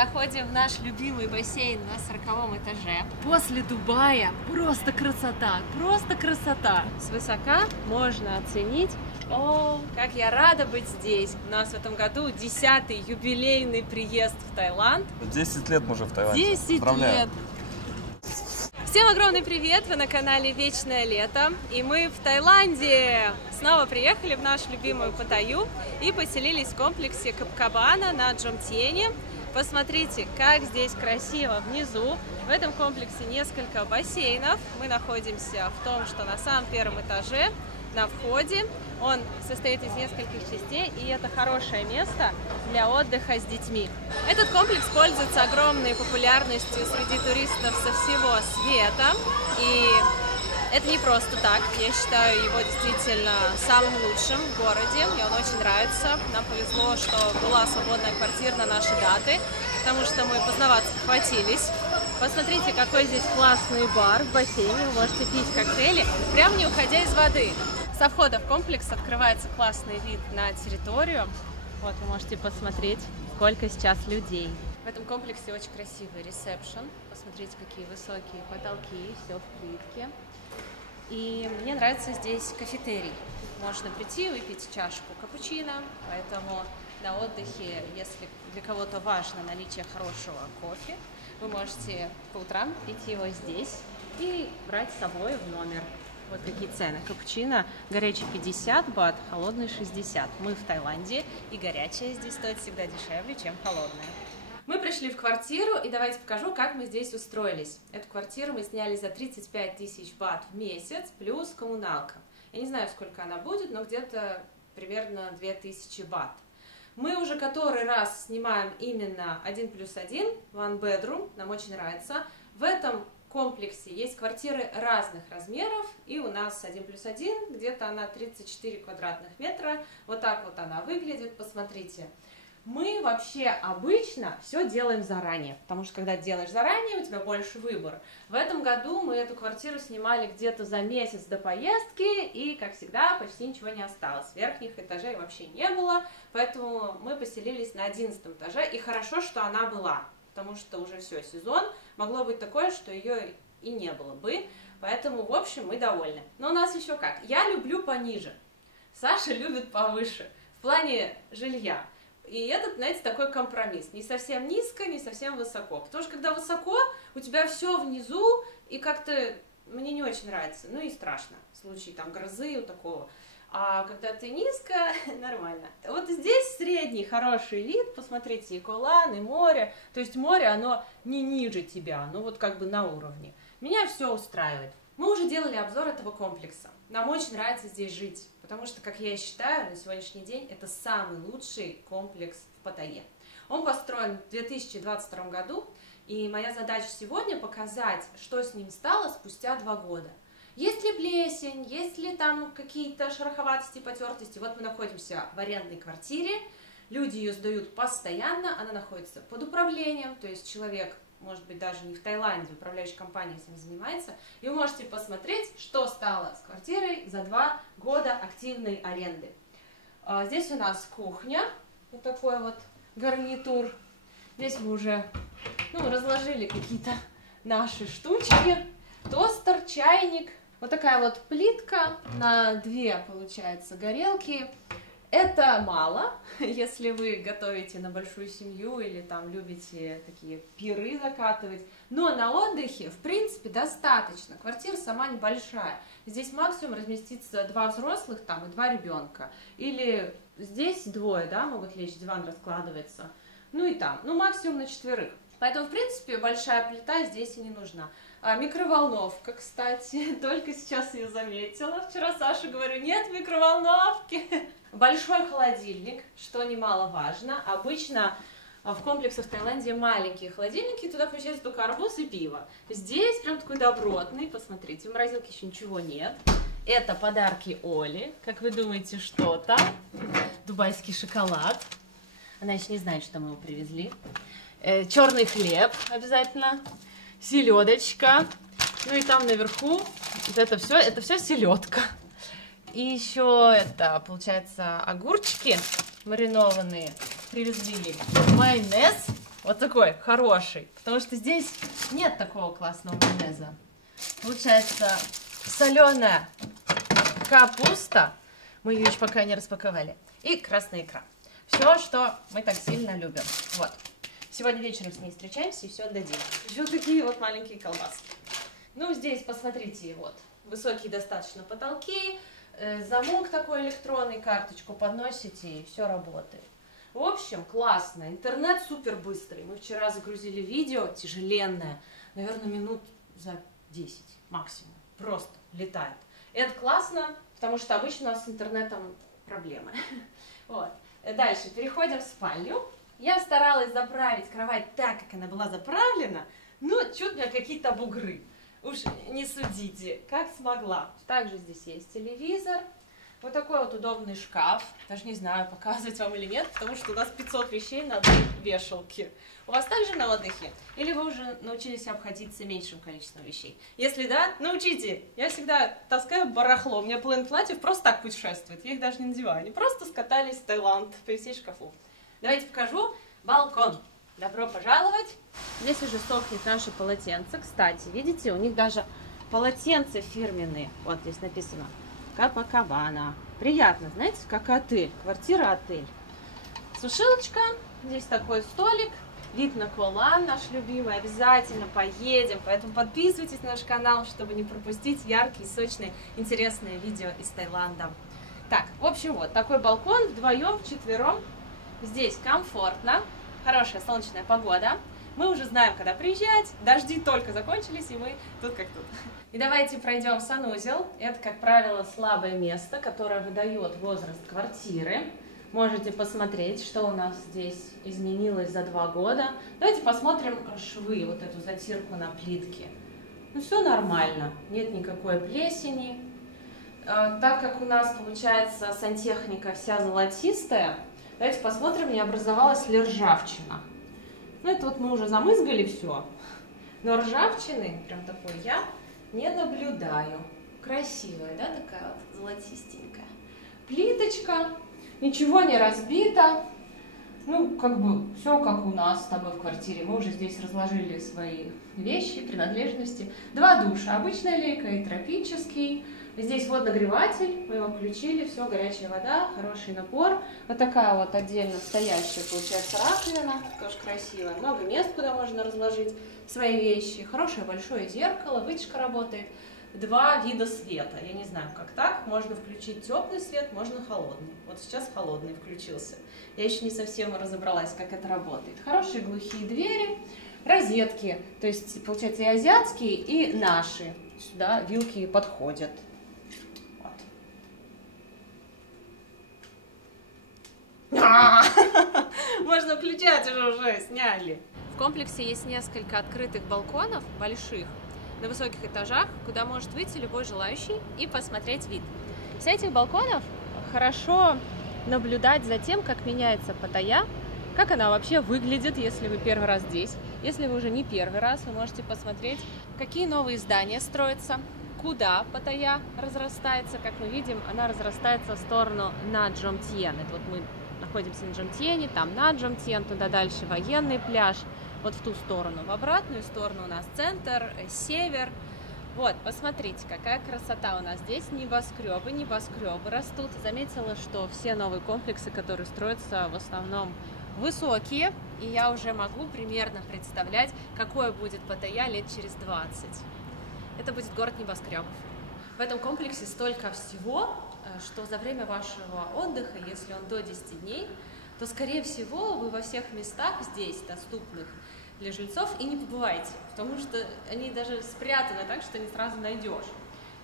заходим в наш любимый бассейн на 40-м этаже. После Дубая просто красота, просто красота. Свысока можно оценить. О, как я рада быть здесь. У нас в этом году 10-й юбилейный приезд в Таиланд. 10 лет мы уже в Таиланде. 10 лет. Всем огромный привет! Вы на канале Вечное Лето. И мы в Таиланде снова приехали в нашу любимую Паттайю и поселились в комплексе Капакабана на Джомтьене. Посмотрите, как здесь красиво внизу. В этом комплексе несколько бассейнов. Мы находимся в том, что на самом первом этаже, на входе. Он состоит из нескольких частей, и это хорошее место для отдыха с детьми. Этот комплекс пользуется огромной популярностью среди туристов со всего света. И это не просто так. Я считаю его действительно самым лучшим в городе. Мне он очень нравится. Нам повезло, что была свободная квартира на наши даты, потому что мы поздновато хватились. Посмотрите, какой здесь классный бар в бассейне. Вы можете пить коктейли, прямо не уходя из воды. Со входа в комплекс открывается классный вид на территорию. Вот вы можете посмотреть, сколько сейчас людей. В этом комплексе очень красивый ресепшн. Посмотрите, какие высокие потолки, все в плитке. И мне нравится здесь кафетерий. Можно прийти и выпить чашку капучино, поэтому на отдыхе, если для кого-то важно наличие хорошего кофе, вы можете по утрам пить его здесь и брать с собой в номер. Вот такие цены. Капучино горячий 50 бат, холодный 60. Мы в Таиланде, и горячее здесь стоит всегда дешевле, чем холодное. Мы пришли в квартиру, и давайте покажу, как мы здесь устроились. Эту квартиру мы сняли за 35 тысяч бат в месяц, плюс коммуналка. Я не знаю, сколько она будет, но где-то примерно 2000 бат. Мы уже который раз снимаем именно 1+1, one bedroom, нам очень нравится. В этом комплексе есть квартиры разных размеров, и у нас 1+1, где-то она 34 квадратных метра. Вот так вот она выглядит, посмотрите. Мы вообще обычно все делаем заранее, потому что когда делаешь заранее, у тебя больше выбор. В этом году мы эту квартиру снимали где-то за месяц до поездки, и, как всегда, почти ничего не осталось. Верхних этажей вообще не было, поэтому мы поселились на 11 этаже, и хорошо, что она была, потому что уже все, сезон, могло быть такое, что ее и не было бы, поэтому, в общем, мы довольны. Но у нас еще как, я люблю пониже, Саша любит повыше, в плане жилья. И этот, знаете, такой компромисс. Не совсем низко, не совсем высоко. Потому что когда высоко, у тебя все внизу, и как-то мне не очень нравится. Ну и страшно. В случае там грозы и такого. А когда ты низко, нормально. Вот здесь средний хороший вид. Посмотрите, и Колан, и море. То есть море, оно не ниже тебя, оно вот как бы на уровне. Меня все устраивает. Мы уже делали обзор этого комплекса. Нам очень нравится здесь жить, потому что, как я и считаю, на сегодняшний день это самый лучший комплекс в Паттайе. Он построен в 2022 году, и моя задача сегодня показать, что с ним стало спустя 2 года. Есть ли плесень, есть ли там какие-то шероховатости, потертости. Вот мы находимся в арендной квартире, люди ее сдают постоянно, она находится под управлением, то есть человек, может быть, даже не в Таиланде, управляющая компания этим занимается, и вы можете посмотреть, что стало с квартирой за 2 года активной аренды. Здесь у нас кухня, вот такой вот гарнитур. Здесь мы уже разложили какие-то наши штучки, тостер, чайник. Вот такая вот плитка на 2, получается, горелки. Это мало, если вы готовите на большую семью или там любите такие пиры закатывать, но на отдыхе, в принципе, достаточно. Квартира сама небольшая. Здесь максимум разместится 2 взрослых там и 2 ребенка. Или здесь 2, да, могут лечь, диван раскладывается. Ну и там, максимум на 4. Поэтому, в принципе, большая плита здесь и не нужна. Микроволновка, кстати, только сейчас ее заметила. Вчера Саше говорю, нет микроволновки. Большой холодильник, что немаловажно. Обычно в комплексах в Таиланде маленькие холодильники, туда помещается только арбуз и пиво. Здесь прям такой добротный, посмотрите, в морозилке еще ничего нет. Это подарки Оли, как вы думаете, что там? Дубайский шоколад. Она еще не знает, что мы его привезли. Черный хлеб обязательно. Селедочка. Ну и там наверху вот это все селедка. И еще это, получается, огурчики маринованные. Привезли майонез. Вот такой, хороший. Потому что здесь нет такого классного майонеза. Получается соленая капуста. Мы ее еще пока не распаковали. И красная икра. Все, что мы так сильно любим. Вот. Сегодня вечером с ней встречаемся и все отдадим. Еще такие вот маленькие колбаски. Ну, здесь, посмотрите, вот. Высокие достаточно потолки. Замок такой электронный, карточку подносите, и все работает. В общем, классно. Интернет супер быстрый. Мы вчера загрузили видео тяжеленное. Наверное, минут за 10 максимум. Просто летает. Это классно, потому что обычно у нас с интернетом проблемы. Вот. Дальше переходим в спальню. Я старалась заправить кровать так, как она была заправлена, но чуть ли какие-то бугры. Уж не судите, как смогла. Также здесь есть телевизор. Вот такой вот удобный шкаф. Даже не знаю, показывать вам или нет, потому что у нас 500 вещей на одной вешалке. У вас также на отдыхе? Или вы уже научились обходиться меньшим количеством вещей? Если да, научите. Я всегда таскаю барахло. У меня половина платьев просто так путешествует. Я их даже не надеваю. Они просто скатались в Таиланд по всей шкафу. Давайте покажу балкон. Добро пожаловать. Здесь уже сохнет наше полотенце. Кстати, видите, у них даже полотенца фирменные. Вот здесь написано Копакабана. Приятно, знаете, как отель. Квартира-отель. Сушилочка. Здесь такой столик. Вид на Колан наш любимый. Обязательно поедем. Поэтому подписывайтесь на наш канал, чтобы не пропустить яркие, сочные, интересные видео из Таиланда. Так, в общем, вот такой балкон вдвоем, вчетвером. Здесь комфортно. Хорошая солнечная погода. Мы уже знаем, когда приезжать. Дожди только закончились, и мы тут как тут. И давайте пройдем в санузел. Это, как правило, слабое место, которое выдает возраст квартиры. Можете посмотреть, что у нас здесь изменилось за 2 года. Давайте посмотрим швы, вот эту затирку на плитке. Ну, все нормально, нет никакой плесени. Так как у нас, получается, сантехника вся золотистая, давайте посмотрим, не образовалась ли ржавчина. Ну, это вот мы уже замызгали все. Но ржавчины, прям такой, я не наблюдаю. Красивая, да, такая вот золотистенькая. Плиточка, ничего не разбито. Ну, как бы все как у нас с тобой в квартире. Мы уже здесь разложили свои вещи, принадлежности. 2 душа, обычная лейка и тропический. Здесь водонагреватель, мы его включили, все, горячая вода, хороший напор. Вот такая вот отдельно стоящая, получается, раковина, тоже красивая. Много мест, куда можно разложить свои вещи. Хорошее большое зеркало, вытяжка работает. 2 вида света, я не знаю, как так. Можно включить теплый свет, можно холодный. Вот сейчас холодный включился. Я еще не совсем разобралась, как это работает. Хорошие глухие двери, розетки, то есть, получается, и азиатские, и наши. Сюда вилки подходят. Можно включать уже сняли. В комплексе есть несколько открытых балконов, больших, на высоких этажах, куда может выйти любой желающий и посмотреть вид. С этих балконов хорошо наблюдать за тем, как меняется Паттайя, как она вообще выглядит, если вы первый раз здесь. Если вы уже не первый раз, вы можете посмотреть, какие новые здания строятся, куда Паттайя разрастается. Как мы видим, она разрастается в сторону на Джомтьен. Это вот мы находимся на Джомтьене, там на Джомтьен, туда дальше военный пляж, вот в ту сторону. В обратную сторону у нас центр, север. Вот, посмотрите, какая красота у нас здесь. Небоскребы растут. Заметила, что все новые комплексы, которые строятся, в основном высокие. И я уже могу примерно представлять, какое будет Паттайя лет через 20. Это будет город небоскребов. В этом комплексе столько всего, что за время вашего отдыха, если он до 10 дней, то, скорее всего, вы во всех местах здесь, доступных для жильцов, и не побываете, потому что они даже спрятаны так, что не сразу найдешь.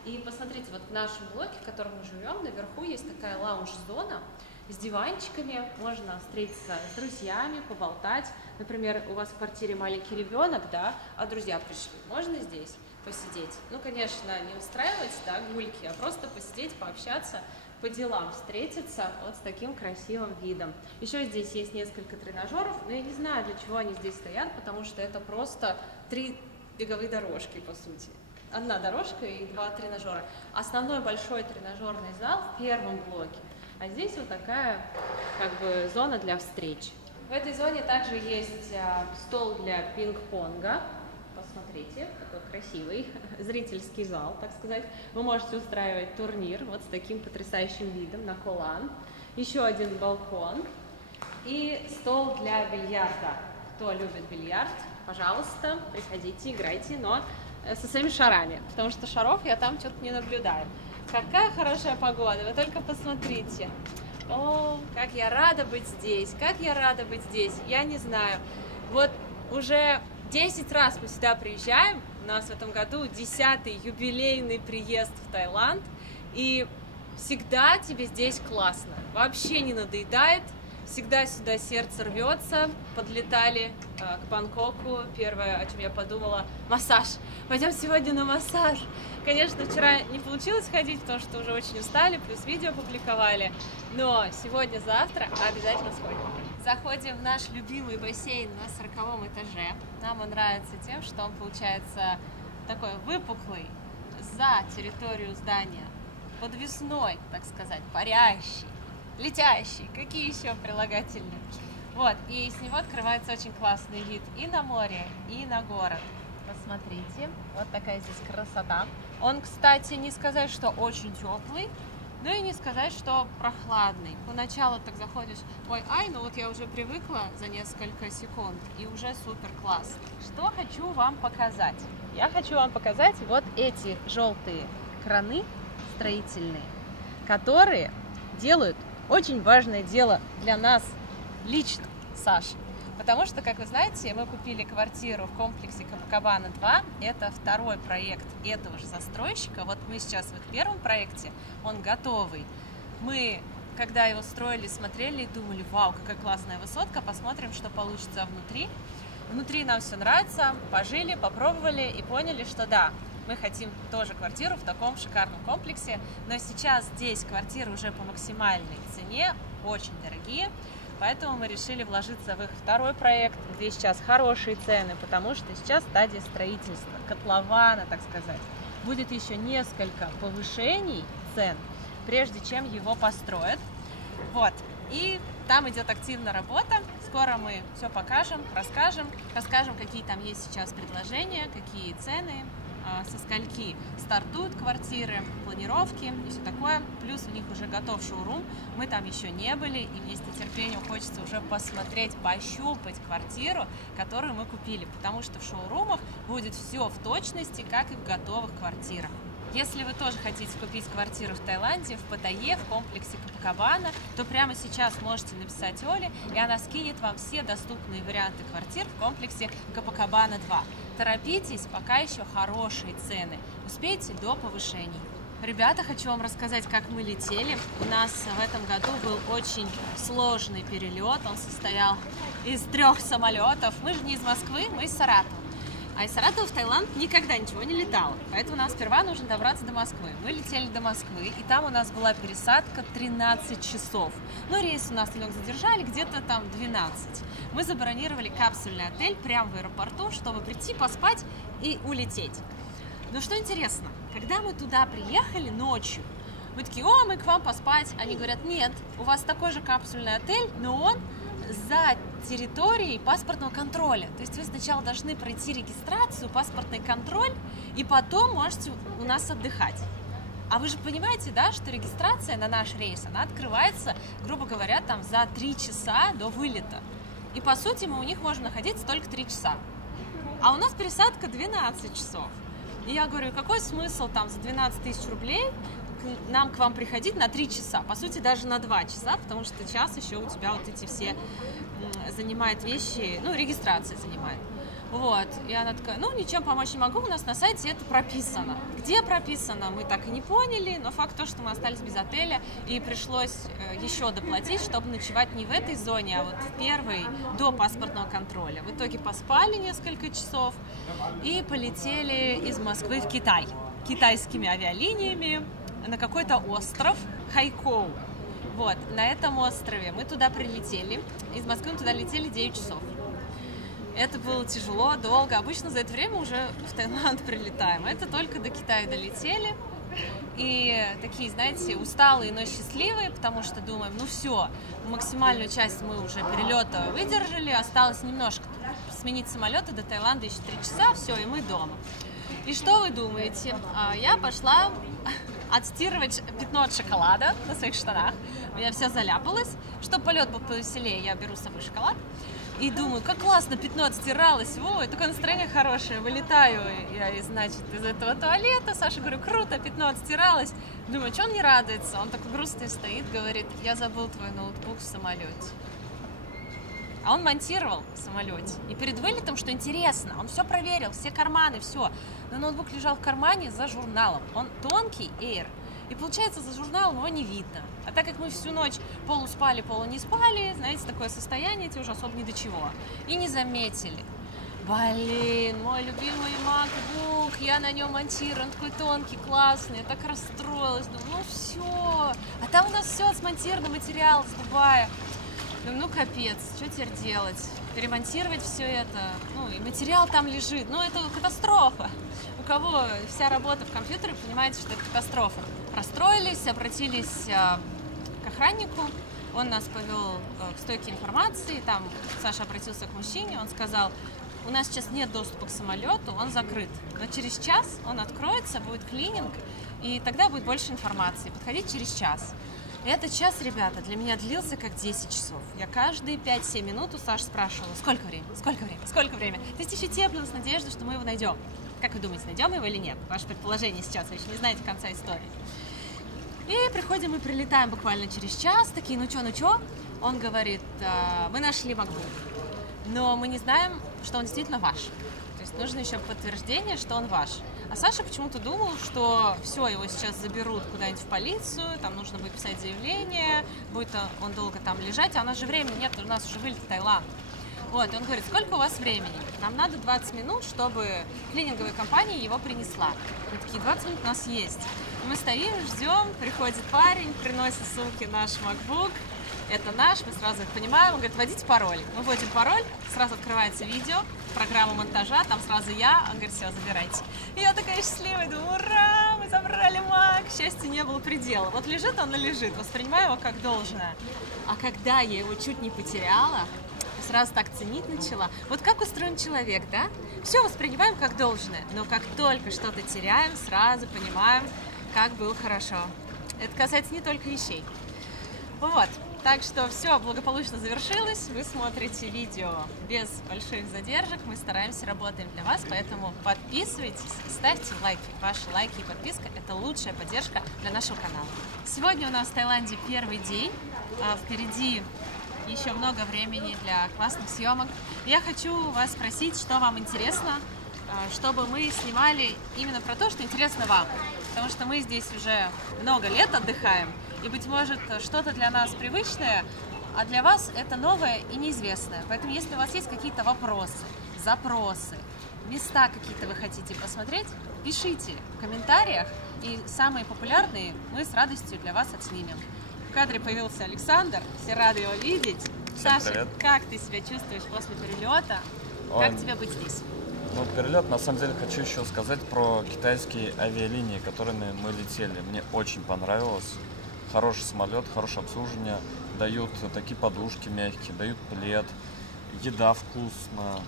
И посмотрите, вот в нашем блоке, в котором мы живем, наверху есть такая лаунж-зона с диванчиками, можно встретиться с друзьями, поболтать. Например, у вас в квартире маленький ребенок, да, а друзья пришли, можно здесь посидеть? Ну, конечно, не устраивать, да, гульки, а просто посидеть, пообщаться, по делам встретиться вот с таким красивым видом. Еще здесь есть несколько тренажеров, но я не знаю, для чего они здесь стоят, потому что это просто 3 беговые дорожки, по сути. 1 дорожка и 2 тренажера. Основной большой тренажерный зал в первом блоке. А здесь вот такая, как бы, зона для встреч. В этой зоне также есть стол для пинг-понга. Посмотрите, такой красивый зрительский зал, так сказать. Вы можете устраивать турнир вот с таким потрясающим видом на Колан. Еще один балкон и стол для бильярда. Кто любит бильярд, пожалуйста, приходите, играйте, но со своими шарами, потому что шаров я там что-то не наблюдаю. Какая хорошая погода, вы только посмотрите. О, как я рада быть здесь, как я рада быть здесь, я не знаю. Вот уже 10 раз мы сюда приезжаем, у нас в этом году 10-й юбилейный приезд в Таиланд, и всегда тебе здесь классно, вообще не надоедает, всегда сюда сердце рвется. Подлетали к Бангкоку, первое, о чем я подумала, массаж. Пойдем сегодня на массаж. Конечно, вчера не получилось ходить, потому что уже очень устали, плюс видео публиковали, но сегодня-завтра обязательно сходим. Заходим в наш любимый бассейн на 40-м этаже. Нам он нравится тем, что он получается такой выпуклый за территорию здания, подвесной, так сказать, парящий, летящий, какие еще прилагательные. Вот, и с него открывается очень классный вид и на море, и на город. Посмотрите, вот такая здесь красота. Он, кстати, не сказать, что очень теплый, но и не сказать, что прохладный. Поначалу так заходишь, ой, ну вот я уже привыкла за несколько секунд, и уже супер класс. Что хочу вам показать? Я хочу вам показать вот эти желтые краны строительные, которые делают очень важное дело для нас лично, Саша. Потому что, как вы знаете, мы купили квартиру в комплексе Копакабана 2. Это второй проект этого же застройщика. Вот мы сейчас в первом проекте, он готовый. Мы, когда его строили, смотрели и думали, вау, какая классная высотка, посмотрим, что получится внутри. Внутри нам все нравится, пожили, попробовали и поняли, что да, мы хотим тоже квартиру в таком шикарном комплексе, но сейчас здесь квартиры уже по максимальной цене, очень дорогие, поэтому мы решили вложиться в их второй проект, где сейчас хорошие цены, потому что сейчас стадия строительства, котлована, так сказать. Будет еще несколько повышений цен, прежде чем его построят. Вот, и там идет активная работа. Скоро мы все покажем, расскажем, какие там есть сейчас предложения, какие цены, со скольки стартуют квартиры, планировки и все такое. Плюс у них уже готов шоурум, мы там еще не были, и мне с нетерпением хочется уже посмотреть, пощупать квартиру, которую мы купили, потому что в шоурумах будет все в точности, как и в готовых квартирах. Если вы тоже хотите купить квартиру в Таиланде, в Паттайе, в комплексе Копакабана, то прямо сейчас можете написать Оле, и она скинет вам все доступные варианты квартир в комплексе Копакабана 2. Торопитесь, пока еще хорошие цены. Успейте до повышений. Ребята, хочу вам рассказать, как мы летели. У нас в этом году был очень сложный перелет. Он состоял из 3 самолетов. Мы же не из Москвы, мы из Саратова. А из Саратова в Таиланд никогда ничего не летало. Поэтому нам сперва нужно добраться до Москвы. Мы летели до Москвы, и там у нас была пересадка 13 часов. Но рейс у нас немного задержали, где-то там 12. Мы забронировали капсульный отель прямо в аэропорту, чтобы прийти, поспать и улететь. Но что интересно, когда мы туда приехали ночью, мы такие, мы к вам поспать. Они говорят, нет, у вас такой же капсульный отель, но он за территорией паспортного контроля. То есть вы сначала должны пройти регистрацию, паспортный контроль, и потом можете у нас отдыхать. А вы же понимаете, да, что регистрация на наш рейс, она открывается, грубо говоря, там за 3 часа до вылета. И по сути мы у них можем находиться только 3 часа. А у нас пересадка 12 часов. И я говорю, какой смысл там за 12 тысяч рублей нам к вам приходить на 3 часа, по сути даже на 2 часа, потому что час еще у тебя вот эти все занимает вещи, регистрация занимает. Вот, и она такая, ничем помочь не могу, у нас на сайте это прописано. Где прописано, мы так и не поняли, но факт то, что мы остались без отеля, и пришлось еще доплатить, чтобы ночевать не в этой зоне, а вот в первой, до паспортного контроля. В итоге поспали несколько часов и полетели из Москвы в Китай китайскими авиалиниями на какой-то остров Хайкоу. Вот, на этом острове мы туда прилетели, из Москвы мы туда летели 9 часов. Это было тяжело, долго. Обычно за это время уже в Таиланд прилетаем. Это только до Китая долетели. И такие, знаете, усталые, но счастливые, потому что думаем, ну все, максимальную часть мы уже перелета выдержали, осталось немножко сменить самолеты до Таиланда, еще 3 часа, все, и мы дома. И что вы думаете? Я пошла отстирывать пятно от шоколада на своих штанах. У меня все заляпалось. Чтобы полет был повеселее, я беру с собой шоколад. И думаю, как классно, пятно отстиралось. Во, и такое настроение хорошее. Вылетаю я, значит, из этого туалета. Саша, говорю, круто, пятно отстиралось. Думаю, что он не радуется? Он такой грустный стоит, говорит, я забыл твой ноутбук в самолете. А он монтировал в самолете. И перед вылетом, что интересно, он все проверил, все карманы, все. Но ноутбук лежал в кармане за журналом. Он тонкий, Air. И получается, за журналом его не видно. А так как мы всю ночь полуспали, полу не спали, знаете, такое состояние, тебе уже особо ни до чего. И не заметили. Блин, мой любимый MacBook, я на нем монтирую, он такой тонкий, классный. Я так расстроилась, думаю, ну все. А там у нас все смонтировано, материал с Дубая. Ну, капец, что теперь делать? Перемонтировать все это, ну, и материал там лежит, ну, это катастрофа. У кого вся работа в компьютере, понимаете, что это катастрофа. Расстроились, обратились к охраннику, он нас повел к стойке информации, там Саша обратился к мужчине, он сказал, у нас сейчас нет доступа к самолету, он закрыт, но через час он откроется, будет клининг, и тогда будет больше информации, подходить через час. И этот час, ребята, для меня длился как 10 часов. Я каждые 5-7 минут у Саши спрашивала, сколько времени, сколько времени, сколько времени. То есть еще теплилась надежда, что мы его найдем. Как вы думаете, найдем его или нет? Ваше предположение сейчас, вы еще не знаете конца истории. И приходим и прилетаем буквально через час, такие, ну чё? Он говорит, мы нашли MacBook, но мы не знаем, что он действительно ваш. То есть нужно еще подтверждение, что он ваш. А Саша почему-то думал, что все, его сейчас заберут куда-нибудь в полицию, там нужно будет писать заявление, будет он долго там лежать, а у нас же времени нет, у нас уже вылет в Таиланд. Вот, и он говорит, сколько у вас времени? Нам надо 20 минут, чтобы клининговая компания его принесла. Мы такие, 20 минут у нас есть. И мы стоим, ждем, приходит парень, приносит с сумки наш MacBook. Это наш, мы сразу их понимаем. Он говорит, вводите пароль. Мы вводим пароль, сразу открывается видео, программа монтажа, там сразу я. Он говорит, все, забирайте. И я такая счастливая, думаю, ура, мы забрали Mac. Счастью не было предела. Вот лежит он и лежит, воспринимаю его как должное. А когда я его чуть не потеряла, сразу так ценить начала. Вот как устроен человек, да? Все воспринимаем как должное, но как только что-то теряем, сразу понимаем, как было хорошо. Это касается не только вещей. Вот. Так что все благополучно завершилось. Вы смотрите видео без больших задержек. Мы стараемся, работаем для вас, поэтому подписывайтесь и ставьте лайки. Ваши лайки и подписка – это лучшая поддержка для нашего канала. Сегодня у нас в Таиланде первый день. Впереди еще много времени для классных съемок. Я хочу вас спросить, что вам интересно, чтобы мы снимали именно про то, что интересно вам. Потому что мы здесь уже много лет отдыхаем. И, быть может, что-то для нас привычное, а для вас это новое и неизвестное. Поэтому, если у вас есть какие-то вопросы, запросы, места какие-то вы хотите посмотреть, пишите в комментариях, и самые популярные мы с радостью для вас отснимем. В кадре появился Александр, все рады его видеть. Всем Саша, привет. как ты себя чувствуешь после перелета? Как тебе быть здесь? Ну, перелет, на самом деле, хочу еще сказать про китайские авиалинии, которыми мы летели. Мне очень понравилось. Хороший самолет, хорошее обслуживание, дают такие подушки мягкие, дают плед, еда вкусная.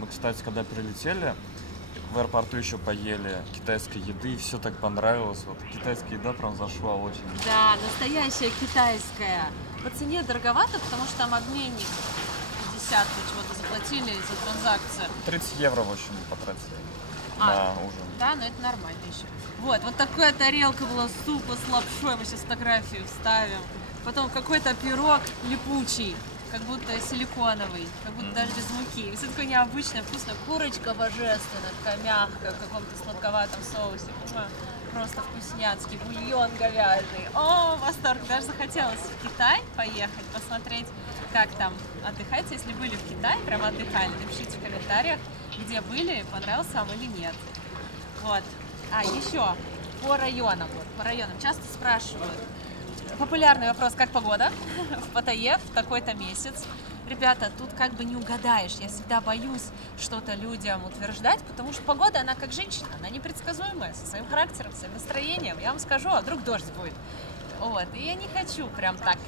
Мы, кстати, когда прилетели, в аэропорту еще поели китайской еды, и все так понравилось. Вот китайская еда прям зашла очень. Да, настоящая китайская. По цене дороговато, потому что там обменник 50 вы чего-то заплатили за транзакцию. 30 евро, в общем, потратили на ужин. Да, но это нормально еще. Вот такая тарелка была супа с лапшой, мы сейчас фотографию вставим. Потом какой-то пирог липучий, как будто силиконовый, как будто даже без муки. Все такое необычное, вкусное. Курочка божественная, такая мягкая, в каком-то сладковатом соусе. Просто вкусняцкий, бульон говяжий. О, восторг! Даже захотелось в Китай поехать, посмотреть, как там отдыхать. Если были в Китае, прям отдыхали, напишите в комментариях, где были, понравился вам или нет. Вот. Еще по районам. По районам часто спрашивают. Популярный вопрос, как погода в Паттайе в такой-то месяц. ребята, тут как бы не угадаешь. Я всегда боюсь что-то людям утверждать, потому что погода, она как женщина, она непредсказуемая, со своим характером, своим настроением. Я вам скажу, а вдруг дождь будет. Вот. И я не хочу прям так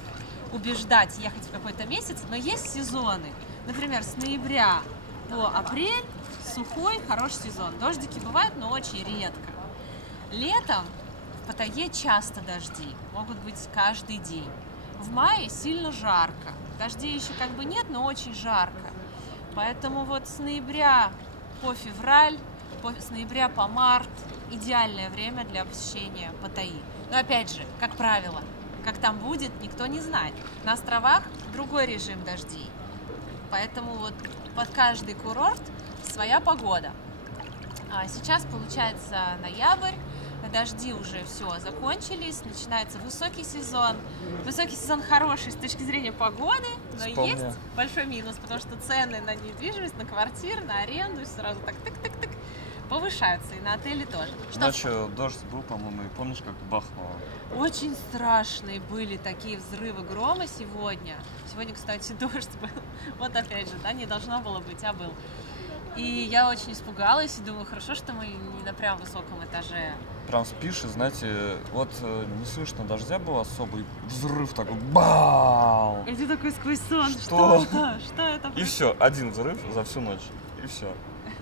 убеждать ехать в какой-то месяц, но есть сезоны. Например, с ноября по апрель сухой, хороший сезон. Дождики бывают, но очень редко. Летом в Паттайе часто дожди, могут быть каждый день. В мае сильно жарко. Дождей еще как бы нет, но очень жарко. Поэтому вот с ноября по февраль, с ноября по март идеальное время для посещения Паттайи. Но опять же, как правило, как там будет, никто не знает. На островах другой режим дождей. Поэтому вот под каждый курорт своя погода. А сейчас получается ноябрь. Дожди уже все закончились, начинается высокий сезон. Высокий сезон хороший с точки зрения погоды, но есть большой минус, потому что цены на недвижимость, на квартиры, на аренду сразу так тык-тык-тык повышаются, и на отели тоже. Ночью дождь был, по-моему, и помнишь, как бахнуло? Очень страшные были такие взрывы грома сегодня. Сегодня, кстати, дождь был. Вот опять же, да, не должно было быть, а был. И я очень испугалась и думаю, хорошо, что мы не на прям высоком этаже. Прям спишь, и знаете, вот не слышно дождя был особый, взрыв такой, бау! И ты такой сквозь сон, что это? Что это? И все, один взрыв за всю ночь, и все.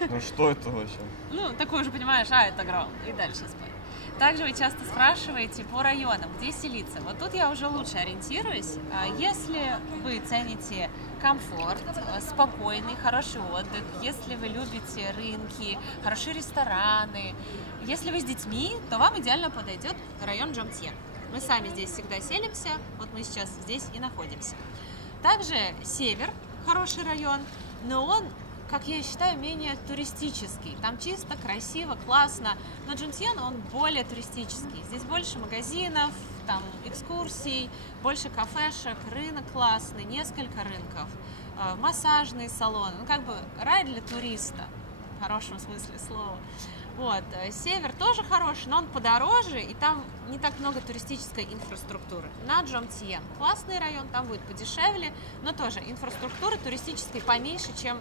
Ну что это вообще? Ну, такой уже понимаешь, это гром, и дальше спать. Также вы часто спрашиваете по районам, где селиться. Вот тут я уже лучше ориентируюсь. Если вы цените комфорт, спокойный, хороший отдых, если вы любите рынки, хорошие рестораны, если вы с детьми, то вам идеально подойдет район Джомтьен. Мы сами здесь всегда селимся, вот мы сейчас здесь и находимся. Также север, хороший район, но он, как я считаю, менее туристический. Там чисто, красиво, классно. Но Джомтьен, он более туристический. Здесь больше магазинов, там экскурсий, больше кафешек, рынок классный, несколько рынков, массажные салоны. Ну, как бы рай для туриста, в хорошем смысле слова. Вот. Север тоже хороший, но он подороже, и там не так много туристической инфраструктуры. На Джомтьен классный район, там будет подешевле, но тоже инфраструктуры туристической поменьше, чем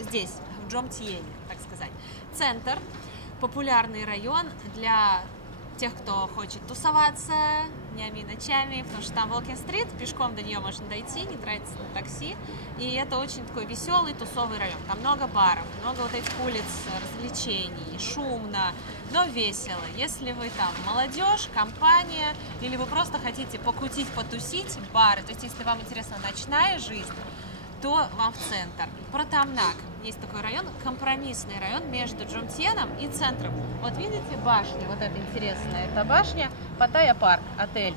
здесь, в Джомтьене, так сказать. Центр, популярный район для тех, кто хочет тусоваться днями и ночами, потому что там Волкин-стрит, пешком до нее можно дойти, не тратиться на такси. И это очень такой веселый, тусовый район. Там много баров, много вот этих улиц, развлечений, шумно, но весело. Если вы там молодежь, компания, или вы просто хотите покутить, потусить, бары, то есть если вам интересна ночная жизнь, то вам в центр. Протамнак. Есть такой район, компромиссный район между Джомтьеном и центром. Вот видите башня, вот эта интересная, это башня Паттайя Парк, отель.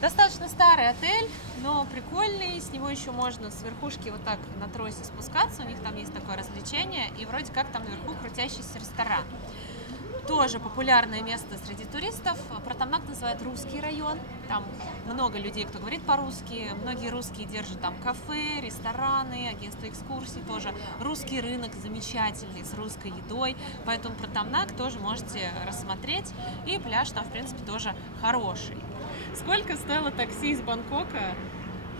Достаточно старый отель, но прикольный, с него еще можно с верхушки вот так на тросе спускаться, у них там есть такое развлечение, и вроде как там наверху крутящийся ресторан. Тоже популярное место среди туристов. Протамнак называют русский район. Там много людей, кто говорит по-русски. Многие русские держат там кафе, рестораны, агентство экскурсий тоже. Русский рынок замечательный, с русской едой. Поэтому Протамнак тоже можете рассмотреть. И пляж там, в принципе, тоже хороший. Сколько стоило такси из Бангкока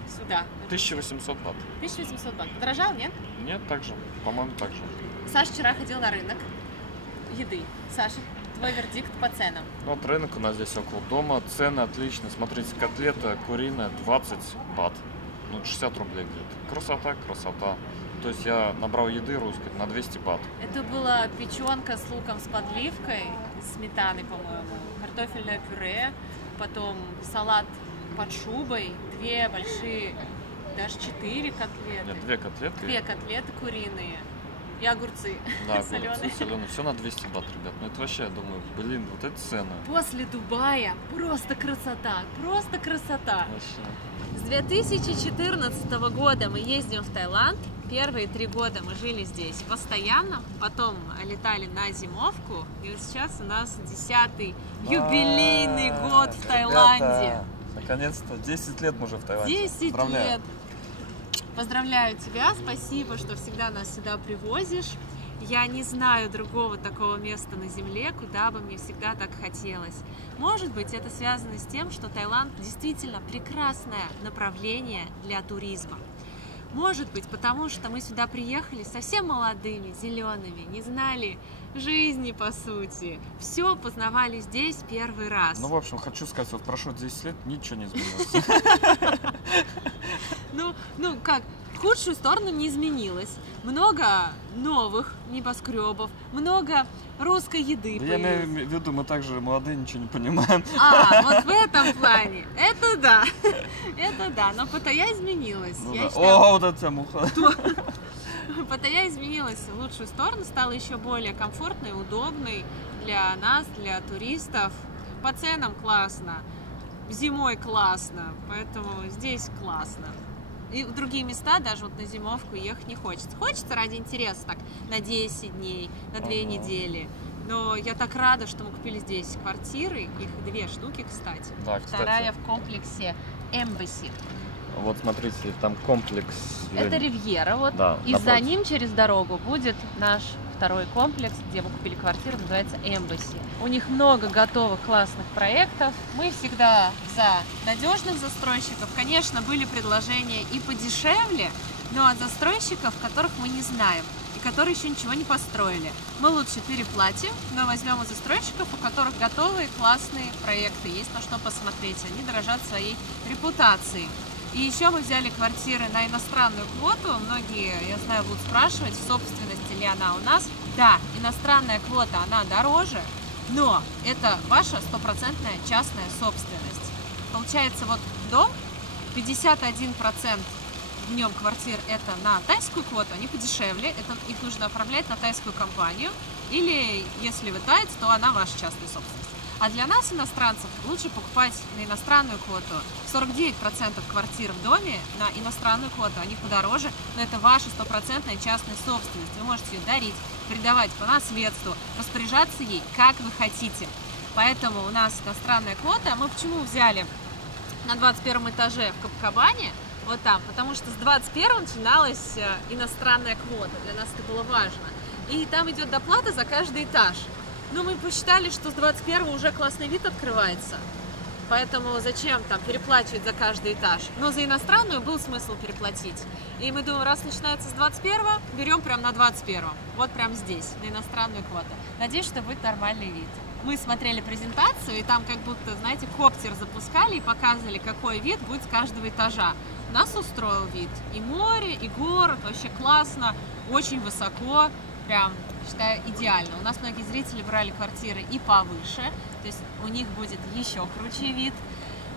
сюда? 1800 бат. 1800 бат. Подорожал, нет? Нет, так же. По-моему, так же. Саша вчера ходил на рынок еды. Саша, твой вердикт по ценам? Вот рынок у нас здесь около дома. Цены отличные. Смотрите, котлета куриная 20 бат. Ну, 60 рублей где-то. Красота, красота. То есть я набрал еды русской на 200 бат. Это была печенка с луком с подливкой, сметаной, по-моему, картофельное пюре, потом салат под шубой, 2 большие, даже 4 котлеты. Нет, 2 котлеты. 2 котлеты куриные. И огурцы, да, соленые. Соленые. Все на 200 бат, ребят. Ну это вообще, я думаю, блин, вот эти цены. После Дубая просто красота, просто красота. Вообще. С 2014 года мы ездим в Таиланд. Первые 3 года мы жили здесь постоянно, потом летали на зимовку. И вот сейчас у нас 10-й юбилейный год в Таиланде. Наконец-то 10 лет мы уже в Таиланде. 10 лет. Поздравляю тебя, спасибо, что всегда нас сюда привозишь. Я не знаю другого такого места на земле, куда бы мне всегда так хотелось. Может быть, это связано с тем, что Таиланд действительно прекрасное направление для туризма. Может быть, потому что мы сюда приехали совсем молодыми, зелеными, не знали жизни, по сути. Все познавали здесь первый раз. Ну, в общем, хочу сказать, вот прошло 10 лет, ничего не изменилось. Ну как, в худшую сторону не изменилось. Много новых небоскребов, много русской еды. Да я имею в виду, мы также молодые, ничего не понимаем. Вот в этом плане. Это да. Это да. Но Паттайя изменилась. Ну, Я да. считаю, О, вот это вся муха. Паттайя изменилась в лучшую сторону, стала еще более комфортной, удобной для нас, для туристов. По ценам классно, зимой классно, поэтому здесь классно. И в другие места, даже вот на зимовку, ехать не хочется. Хочется ради интереса, так, на 10 дней, на 2 недели. Но я так рада, что мы купили здесь квартиры, их 2 штуки, кстати. Да, кстати. Вторая в комплексе Embassy. Вот смотрите, там комплекс. Это Ривьера, вот. Да, И за напротив. ним через дорогу будет наш второй комплекс, где мы купили квартиру, называется Embassy. У них много готовых классных проектов. Мы всегда за надежных застройщиков. Конечно, были предложения и подешевле, но от застройщиков, которых мы не знаем и которые еще ничего не построили. Мы лучше переплатим, но возьмем у застройщиков, у которых готовые классные проекты. Есть на что посмотреть. Они дорожат своей репутацией. И еще мы взяли квартиры на иностранную квоту. Многие, я знаю, будут спрашивать, в собственности ли она у нас. Да, иностранная квота, она дороже, но это ваша стопроцентная частная собственность. Получается, вот дом, 51% в нем квартир это на тайскую квоту, они подешевле, это их нужно оформлять на тайскую компанию. Или, если вы таец, то она ваша частная собственность. А для нас, иностранцев, лучше покупать на иностранную квоту. 49% квартир в доме на иностранную квоту, они подороже, но это ваша стопроцентная частная собственность. Вы можете ее дарить, передавать по наследству, распоряжаться ей, как вы хотите. Поэтому у нас иностранная квота. Мы почему взяли на 21 этаже в Копакабане, вот там, потому что с 21 начиналась иностранная квота, для нас это было важно. И там идет доплата за каждый этаж. Но мы посчитали, что с 21 уже классный вид открывается. Поэтому зачем там переплачивать за каждый этаж? Но за иностранную был смысл переплатить. И мы думаем, раз начинается с 21, берем прям на 21. Вот прям здесь, на иностранную квоту. Надеюсь, что будет нормальный вид. Мы смотрели презентацию, и там как будто, знаете, коптер запускали и показывали, какой вид будет с каждого этажа. Нас устроил вид. И море, и город, вообще классно, очень высоко. Прям, считаю, идеально. У нас многие зрители брали квартиры и повыше, то есть у них будет еще круче вид.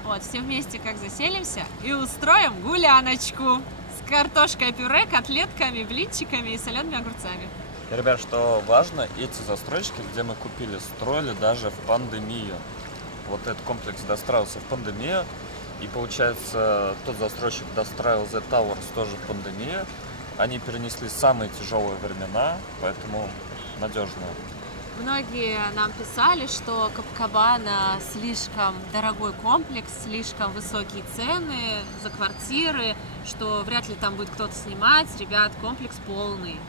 Вот, все вместе как заселимся и устроим гуляночку с картошкой-пюре, котлетками, блинчиками и солеными огурцами. Ребят, что важно, эти застройщики, где мы купили, строили даже в пандемию. Вот этот комплекс достраивался в пандемию, и получается, тот застройщик достраивал The Towers тоже в пандемию. Они перенесли самые тяжелые времена, поэтому надежно. Многие нам писали, что Копакабана слишком дорогой комплекс, слишком высокие цены за квартиры, что вряд ли там будет кто-то снимать. Ребят, комплекс полный.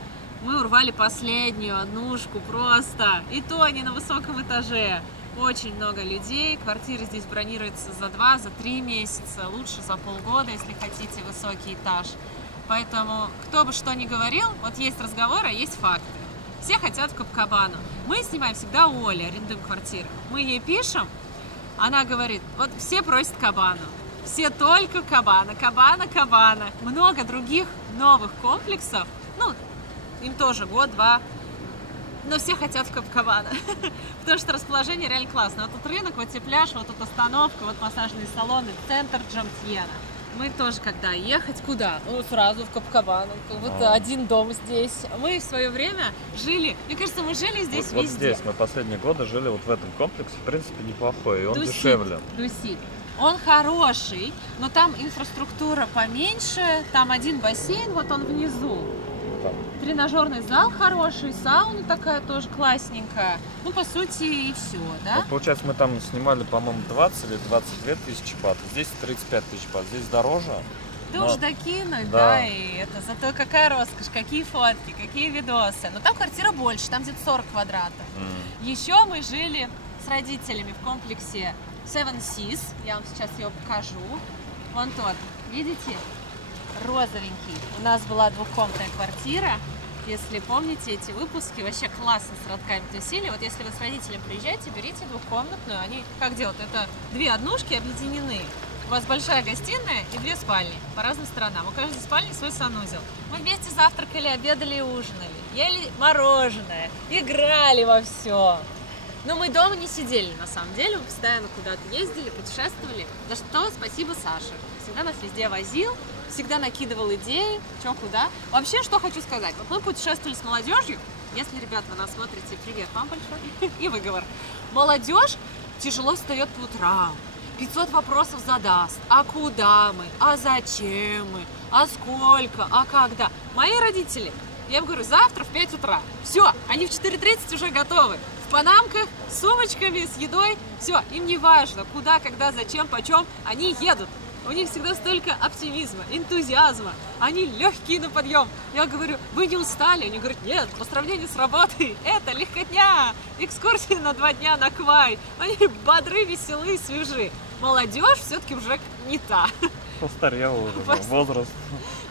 Мы урвали последнюю однушку просто, и то не на высоком этаже. Очень много людей, квартиры здесь бронируются за 2, за 3 месяца, лучше за полгода, если хотите высокий этаж. Поэтому, кто бы что ни говорил, вот есть разговор, а есть факты. Все хотят в Копакабану. Мы снимаем всегда у Оли, арендуем квартиры. Мы ей пишем, она говорит, вот все просят Кабану. Все только Кабана, Кабана, Кабана. Много других новых комплексов, ну, им тоже год-два, но все хотят в Копакабана. Потому что расположение реально классное. Вот тут рынок, вот тебе пляж, вот тут остановка, вот массажные салоны, центр Джамтьена. Мы тоже, когда ехать, куда? Ну, сразу в Копакабану. Вот один дом здесь. Мы в свое время жили, мне кажется, мы жили здесь вот везде. здесь мы последние годы жили вот в этом комплексе, в принципе, неплохой, и он Дусит, дешевле. Дусит. Он хороший, но там инфраструктура поменьше, там один бассейн, вот он внизу. Тренажерный зал хороший, сауна такая тоже классненькая. Ну, по сути, и все, да? Вот, получается, мы там снимали, по-моему, 20 или 22 тысячи бат. Здесь 35 тысяч бат. Здесь дороже. Да уж докинуть, да. Да, и это зато какая роскошь, какие фотки, какие видосы. Но там квартира больше, там где-то 40 квадратов. Еще мы жили с родителями в комплексе Seven Seas. Я вам сейчас ее покажу. Вон тот, видите? розовенький. У нас была двухкомнатная квартира. Если помните эти выпуски, вообще классно с родками тусили. Вот если вы с родителями приезжаете, берите двухкомнатную. Они как делают? Это две однушки объединены. У вас большая гостиная и две спальни по разным сторонам. У каждой спальни свой санузел. Мы вместе завтракали, обедали и ужинали. Ели мороженое, играли во все. Но мы дома не сидели, на самом деле. Мы постоянно куда-то ездили, путешествовали. За что спасибо Саше. Всегда нас везде возил, всегда накидывал идеи, что куда. Вообще, что хочу сказать. Вот мы путешествовали с молодежью. Если, ребят, вы нас смотрите, привет вам большой. И выговор. Молодежь тяжело встает по утрам. 500 вопросов задаст. А куда мы? А зачем мы? А сколько? А когда? Мои родители, я им говорю, завтра в 5 утра. Все, они в 4:30 уже готовы. В панамках, с сумочками, с едой. Все, им не важно, куда, когда, зачем, почем. Они едут. У них всегда столько оптимизма, энтузиазма. Они легкие на подъем. Я говорю, вы не устали? Они говорят, нет, по сравнению с работой, это легкотня. Экскурсии на 2 дня на Квай. Они бодры, веселые, свежи. Молодежь все-таки уже не та. Постарел уже, возраст.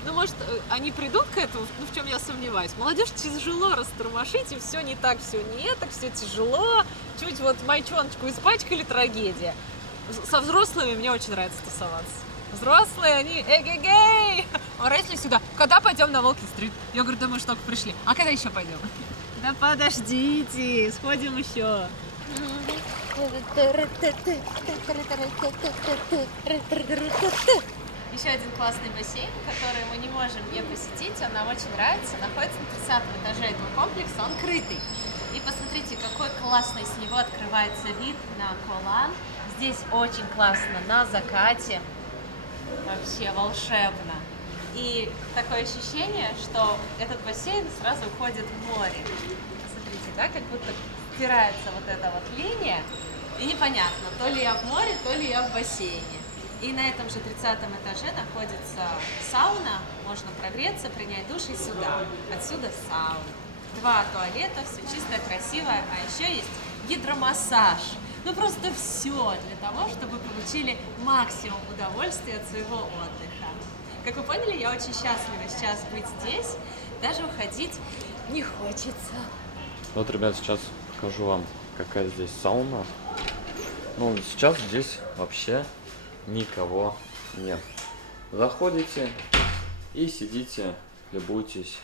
Ну, может, они придут к этому, ну, в чем я сомневаюсь. Молодежь тяжело растормошить, и все не так, все не так, все тяжело. Чуть вот майчоночку испачкали, трагедия. Со взрослыми мне очень нравится тусоваться. Взрослые, они эгегей! А родители сюда, когда пойдем на Волки-стрит? Я говорю, да мы же только пришли. А когда еще пойдем? Да подождите, сходим еще. Еще один классный бассейн, который мы не можем не посетить, он нам очень нравится, находится на 30-м этаже этого комплекса, он крытый. И посмотрите, какой классный с него открывается вид на Колан. Здесь очень классно на закате, вообще волшебно. И такое ощущение, что этот бассейн сразу уходит в море. Смотрите, да, как будто стирается вот эта вот линия, и непонятно, то ли я в море, то ли я в бассейне. И на этом же 30-м этаже находится сауна, можно прогреться, принять душ и сюда. Отсюда сауна. 2 туалета, все чистое, красивое, а еще есть гидромассаж. Ну просто все для того, чтобы получили максимум удовольствия от своего отдыха. Как вы поняли, я очень счастлива сейчас быть здесь, даже уходить не хочется. Вот, ребят, сейчас покажу вам, какая здесь сауна. Ну, сейчас здесь вообще никого нет. Заходите и сидите, любуйтесь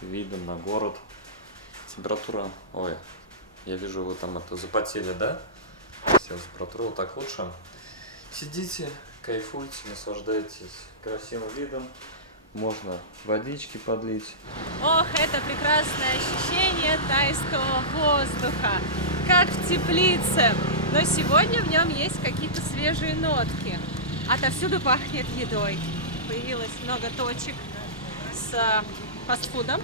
видом на город. Температура, ой, я вижу, вы там это запотели, да? Температура вот так лучше. Сидите, кайфуйте, наслаждайтесь красивым видом. Можно водички подлить. Ох, это прекрасное ощущение тайского воздуха, как в теплице. Но сегодня в нем есть какие-то свежие нотки. Отовсюду пахнет едой. Появилось много точек с фастфудом.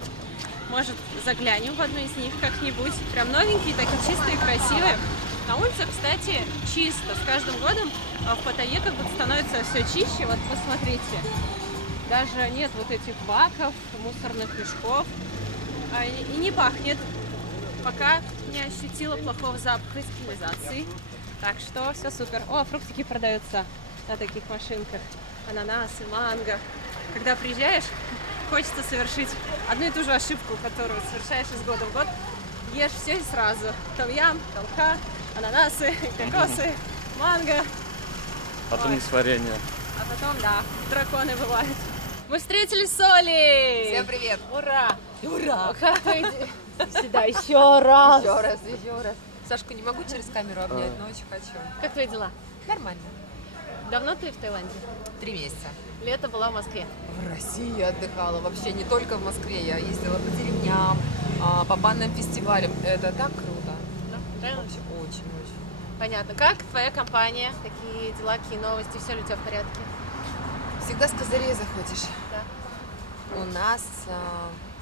Может, заглянем в одну из них как-нибудь. Прям новенькие, такие чистые, красивые. На улице, кстати, чисто. С каждым годом в Паттайе как будто становится все чище. Вот посмотрите. Даже нет вот этих баков, мусорных мешков. И не пахнет. Пока не ощутила плохого запаха из канализации. Так что все супер. О, фруктики продаются на таких машинках. Ананасы, манго. Когда приезжаешь, хочется совершить одну и ту же ошибку, которую совершаешь из года в год. Ешь все и сразу. Том-ям, толка, ананасы, кокосы, манго. Потом несварение. А потом, да, драконы бывают. Мы встретились с Олей! Всем привет! Ура! Ура! Как твои... Сюда еще раз! Еще раз. Сашку не могу через камеру обнять, но очень хочу. Как твои дела? Нормально. Давно ты в Таиланде? 3 месяца. Лето была в Москве. В России отдыхала. Вообще не только в Москве. Я ездила по деревням, по банным фестивалям. Это так круто. Да, правильно? Вообще очень-очень. Понятно. Как твоя компания? Какие дела, какие новости? Все ли у тебя в порядке? Всегда с козырей заходишь. Да. У нас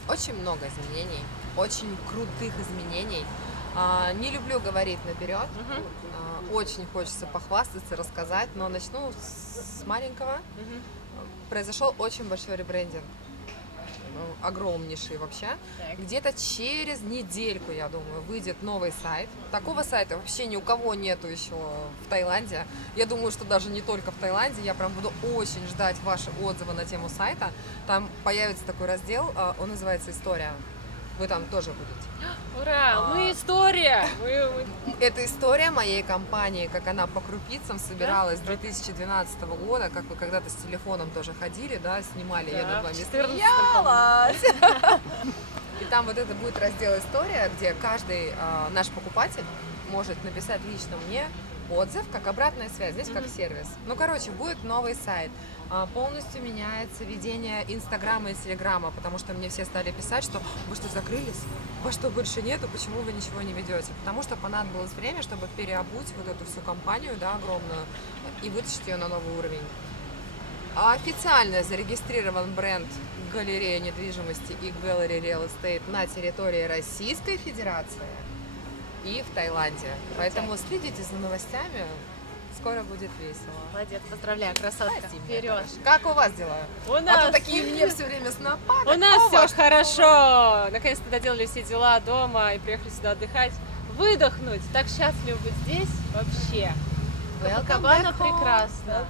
очень много изменений. Очень крутых изменений. Не люблю говорить наперед. Очень хочется похвастаться, рассказать, но начну с маленького. Произошел очень большой ребрендинг. огромнейший вообще. Так. Где-то через недельку, я думаю, выйдет новый сайт. Такого сайта вообще ни у кого нету еще в Таиланде. Я думаю, что даже не только в Таиланде. Я прям буду очень ждать ваши отзывы на тему сайта. Там появится такой раздел, он называется «История». Вы там тоже будете. Ура, мы история! Это история моей компании, как она по крупицам собиралась с 2012 года, как вы когда-то с телефоном тоже ходили, да, снимали, я над вами 14 смеялась. И там вот это будет раздел «История», где каждый наш покупатель может написать лично мне отзыв, как обратная связь, здесь как сервис. Ну, короче, будет новый сайт. Полностью меняется ведение Инстаграма и Телеграма, потому что мне все стали писать, что вы что, закрылись? Вас что, больше нету? Почему вы ничего не ведете? Потому что понадобилось время, чтобы переобуть вот эту всю компанию, да, огромную, и вытащить ее на новый уровень. Официально зарегистрирован бренд «Галерея недвижимости» и «Gallery Real Estate» на территории Российской Федерации и в Таиланде. Поэтому следите за новостями. Скоро будет весело. Молодец, поздравляю, красотка. Вперед. Как у вас дела? У А нас то такие мне все время снопа. У нас все хорошо. Наконец-то доделали все дела дома и приехали сюда отдыхать, выдохнуть. Так счастливы быть здесь вообще. Копакабана прекрасно.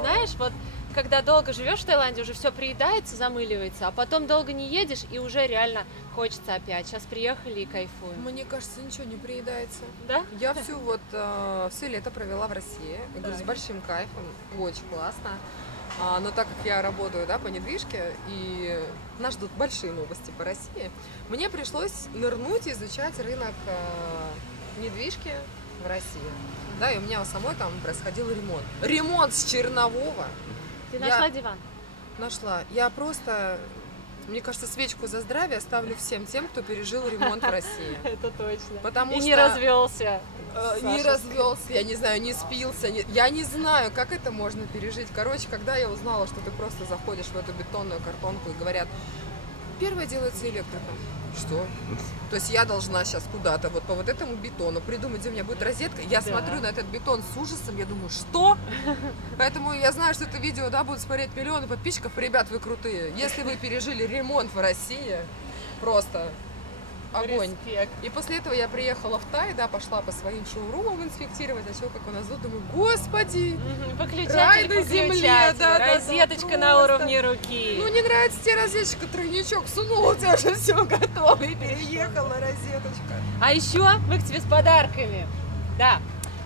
Знаешь, вот когда долго живешь в Таиланде, уже все приедается, замыливается, а потом долго не едешь, и уже реально хочется опять. Сейчас приехали и кайфуем. Мне кажется, ничего не приедается. Да? Я все лето провела в России. Я говорю, с большим кайфом, очень классно. Но так как я работаю, да, по недвижке, и нас ждут большие новости по России, мне пришлось нырнуть и изучать рынок недвижки в России. Да, и у меня у самой там происходил ремонт. Ремонт с чернового. Ты нашла диван? Нашла. Я просто, мне кажется, свечку за здравие ставлю всем тем, кто пережил ремонт в России. Это точно. Потому и что не развелся. не развелся, я не знаю, не спился. Я не знаю, как это можно пережить. Короче, когда я узнала, что ты просто заходишь в эту бетонную картонку и говорят, первое делается электриком. Что? То есть я должна сейчас куда-то вот по вот этому бетону придумать, где у меня будет розетка. Я смотрю на этот бетон с ужасом, я думаю, что? Поэтому я знаю, что это видео, да, будут смотреть миллионы подписчиков. Ребят, вы крутые. Если вы пережили ремонт в России, просто огонь. Респект. И после этого я приехала в Тай, да, пошла по своим шоурумам инспектировать, а все как у нас тут, думаю, господи, Выключатель рай на земле, выключатель, да, розеточка да, на просто. уровне руки. Ну, не нравится тебе розеточка, тройничок сунула, у тебя же все готово, и переехала розеточка. А еще мы к тебе с подарками. Да,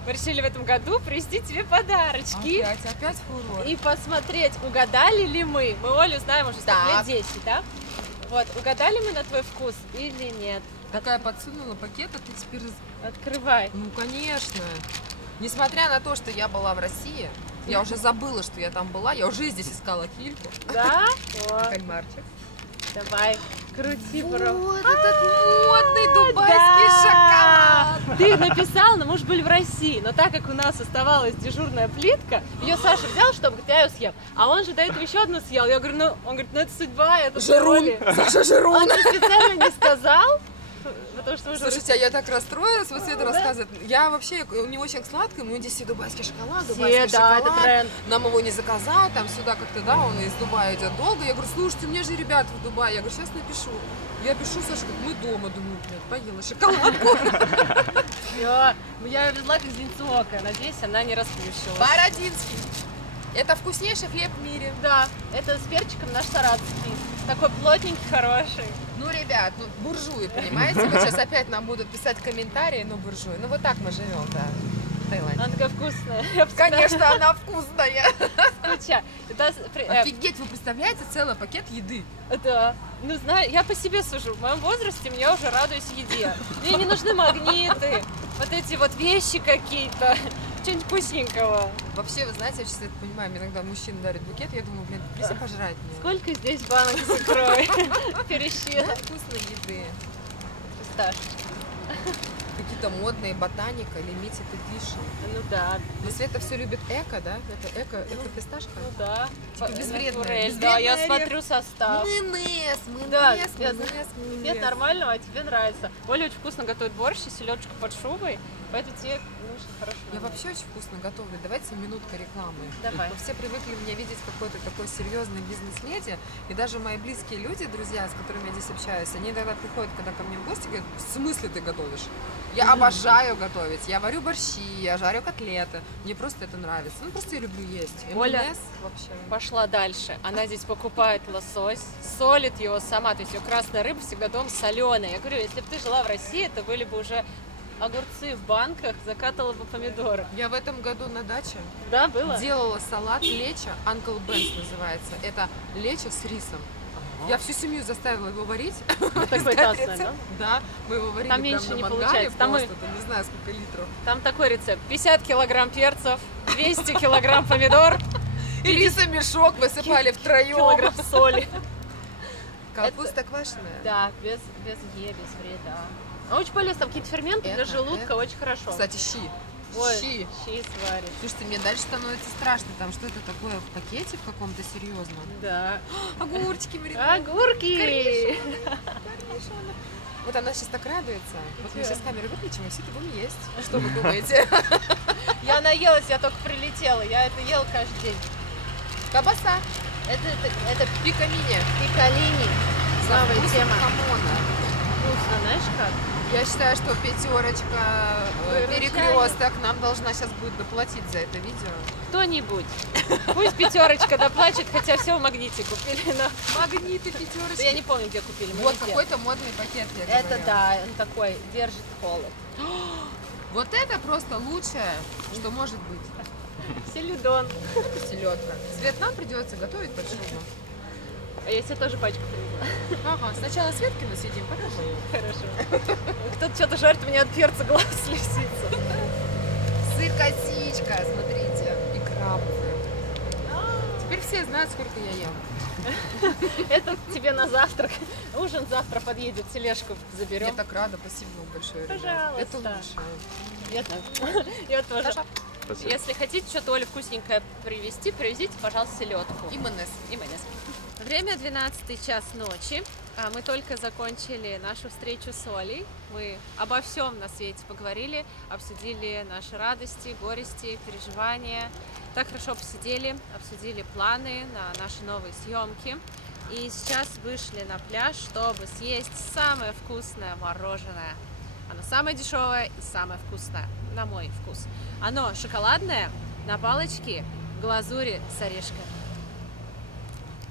мы решили в этом году привезти тебе подарочки. Опять фурор. И посмотреть, угадали ли мы. Мы Олю знаем уже Так. лет 10, да? Вот, угадали мы на твой вкус или нет? Такая подсунула пакет, а ты теперь... Открывай. Ну, конечно. Несмотря на то, что я была в России, я уже забыла, что я там была, я уже здесь искала кильку. Да? О, Кальмарчик. давай, крути, Вот бро. этот модный дубайский шоколад. Ты написал, но мы же были в России, но так как у нас оставалась дежурная плитка, ее Саша взял, чтобы я ее съел, а он же до этого еще одну съел. Я говорю, он говорит, это судьба, это Жирун. доли. Саша Жирун. Он специально не сказал, потому что уже... Слушайте, а я так расстроилась, вот Света рассказывает. Я вообще не очень сладкая, мы здесь и дубайский шоколад, Все, да, это тренд. Нам его не заказать, там сюда как-то, да, он из Дубая идет долго. Я говорю, слушайте, мне же ребята в Дубае. Я говорю, сейчас напишу. Я пишу, Саша, как мы дома, думаю, блядь, поела шоколадку. Все, я ее везла как зинцока, надеюсь, она не расплющилась. Бородинский. Это вкуснейший хлеб в мире. Да, это с перчиком наш саратовский. Такой плотненький, хороший. Ну, ребят, ну, буржуи, понимаете? Вот сейчас опять нам будут писать комментарии, ну, буржуи. Ну, вот так мы живем, да, в Таиланде. Она такая вкусная. Я бы Конечно, она вкусная. сказала, Офигеть, вы представляете, целый пакет еды. Да. Ну, знаю, я по себе сужу. В моем возрасте я уже радуюсь еде. Мне не нужны магниты, вот эти вот вещи какие-то, что-нибудь вкусненького. Вообще, вы знаете, я сейчас это понимаю, когда мужчина дарит букет, я думаю, блин, принеси пожрать мне. Сколько здесь банок с икрой? Пересчитать. Вкусной еды. Фисташечки. Какие-то модные ботаника, limited edition. Ну да. Но Света все любит эко, да? Это фисташка? Ну да. Типа безвредная. Натурель. Да, я Безвредная смотрю состав. Майонез, Да, майонез. нет нормального, а тебе нравится. Оля очень вкусно готовит борщ и селедочку под шубой. Поэтому тебе нужен хороший Я момент. вообще очень вкусно готовлю. Давайте минутка рекламы. Давай. Все привыкли меня видеть какой-то такой серьезной бизнес-леди. И даже мои близкие люди, друзья, с которыми я здесь общаюсь, они иногда приходят, когда ко мне в гости, говорят, в смысле ты готовишь? Я обожаю готовить. Я варю борщи, я жарю котлеты. Мне просто это нравится. Ну, просто я люблю есть. Оля МНС вообще. пошла дальше. Она здесь покупает лосось, солит его сама. То есть ее красная рыба всегда дома соленая. Я говорю, если бы ты жила в России, это были бы уже огурцы в банках, закатывала бы помидоры. Я в этом году на даче Да, было? делала салат лечо, Uncle Ben's называется. Это лечо с рисом. Я всю семью заставила его варить. Такой классный, да? Да, мы его варили Там прям меньше на не мангале получается. Там просто, там не знаю сколько литров. Там такой рецепт. 50 килограмм перцев, 200 килограмм помидор, И рисомешок высыпали втроем. килограмм соли. Капуста квашеная. Да, без без вреда. А очень полезно, там какие-то ферменты для Это, желудка, очень хорошо. Кстати, щи. Ой, Щи. щи сваришь. Слушайте, мне дальше становится страшно. Там что это такое в пакете в каком-то серьезном? Да. Огурчики маринованные. Огурки! Корнишоны. Вот она сейчас так радуется. Вот мы сейчас камеру выключим, и все это будем есть. Что вы думаете? Я наелась, я только прилетела. Я это ела каждый день. Колбаса. Это Пикамини. пикалини. Новая Вкус тема. хамона. Вкусно, знаешь как? Я считаю, что пятерочка, перекресток нам должна сейчас будет доплатить за это видео. Кто-нибудь. Пусть пятерочка доплачет, хотя все в магните купили. Но... Магниты, пятерочки. Я не помню, где купили. мы Вот везде. какой-то модный пакет, я Это говорю. да, он такой, держит холод. Вот это просто лучшее, что может быть. Селедон. Селедка. Свет, нам придется готовить под шумом. А я себе тоже пачку привезла. Ага, сначала Светкину съедим, потом мою. Хорошо. Кто-то что-то жарит, у меня от перца глаз слезится. Сыр-косичка, смотрите, и крабовые. Теперь все знают, сколько я ем. Это тебе на завтрак. Ужин завтра подъедет, тележку заберем. Я так рада, спасибо вам большое, ребят. Пожалуйста. Это лучшее. Я тоже. Спасибо. Если хотите что-то Оле вкусненькое привезти, привезите, пожалуйста, селедку. И майонез. И майонез. Время 12 час ночи. Мы только закончили нашу встречу с Олей. Мы обо всем на свете поговорили, обсудили наши радости, горести, переживания. Так хорошо посидели, обсудили планы на наши новые съемки. И сейчас вышли на пляж, чтобы съесть самое вкусное мороженое. Оно самое дешевое и самое вкусное, на мой вкус. Оно шоколадное, на палочке, в глазури с орешками.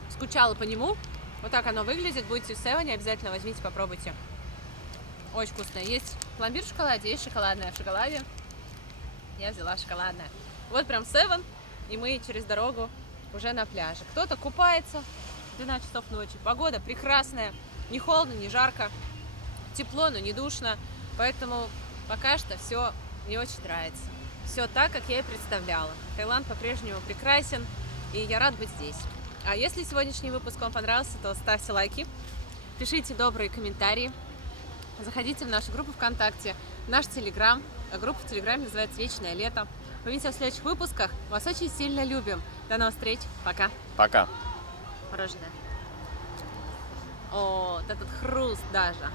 Скучала по нему. Вот так оно выглядит. Будете в Севене, обязательно возьмите, попробуйте. Очень вкусное. Есть пломбир в шоколаде, есть шоколадное в шоколаде. Я взяла шоколадное. Вот прям Севен, и мы через дорогу уже на пляже. Кто-то купается, 12 часов ночи. Погода прекрасная, не холодно, не жарко, тепло, но не душно. Поэтому пока что все мне очень нравится. Все так, как я и представляла. Таиланд по-прежнему прекрасен, и я рада быть здесь. А если сегодняшний выпуск вам понравился, то ставьте лайки, пишите добрые комментарии, заходите в нашу группу ВКонтакте, наш Телеграм. Группа в Телеграме называется «Вечное лето». Увидимся в следующих выпусках. Вас очень сильно любим. До новых встреч. Пока. Пока. Мороженое. О, вот этот хруст даже.